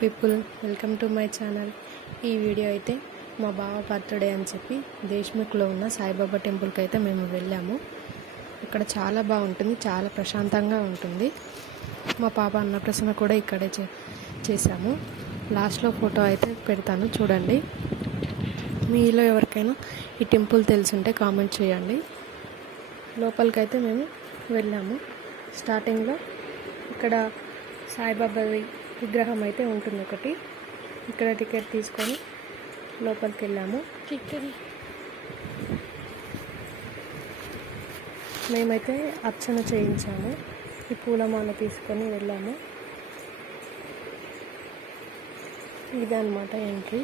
People, welcome to my channel. ఈ video అయితే మా బావ బర్త్డే అని చెప్పి దేశ్ముఖ్లో ఉన్న సాయిబాబా టెంపుల్కి అయితే మేము వెళ్ళాము. ఇక్కడ చాలా బాగుంటుంది, చాలా ప్రశాంతంగా ఉంటుంది. మా పాప అన్నప్రసన్న కూడా ఇక్కడే చేశాము. లాస్ట్లో ఫోటో అయితే పెడతాను, చూడండి. మీలో ఎవరికైనా ఈ టెంపుల్ తెలుసుంటే కామెంట్ చేయండి. లోపలికైతే మేము వెళ్ళాము. స్టార్టింగ్లో ఇక్కడ సాయిబాబా విగ్రహం అయితే ఉంటుంది ఒకటి. ఇక్కడ టికెట్ తీసుకొని లోపలికి వెళ్ళాము. మేమైతే అర్చన చేయించాము. ఈ పూలమాల తీసుకొని వెళ్ళాము. ఇదన్నమాట ఎంట్రీ.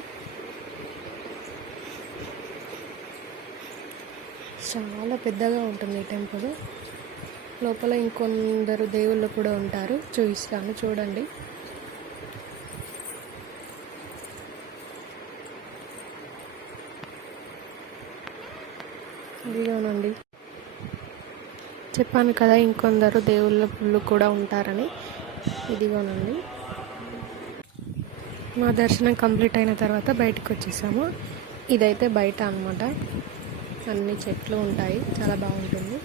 చాలా పెద్దగా ఉంటుంది ఈ టెంపుల్. లోపల ఇంకొందరు దేవుళ్ళు కూడా ఉంటారు, చూపిస్తాను చూడండి. ఇదిగోనండి, చెప్పాను కదా ఇంకొందరు దేవుళ్ళు కూడా ఉంటారని. ఇదిగోనండి, మా దర్శనం కంప్లీట్ అయిన తర్వాత బయటకు వచ్చేసాము. ఇదైతే బయట అన్నమాట. అన్ని చెట్లు ఉంటాయి, చాలా బాగుంటుంది.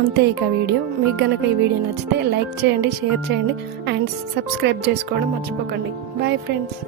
అంతే ఇక వీడియో. మీకు కనుక ఈ వీడియో నచ్చితే లైక్ చేయండి, షేర్ చేయండి అండ్ సబ్స్క్రైబ్ చేసుకోవడం మర్చిపోకండి. Bye friends.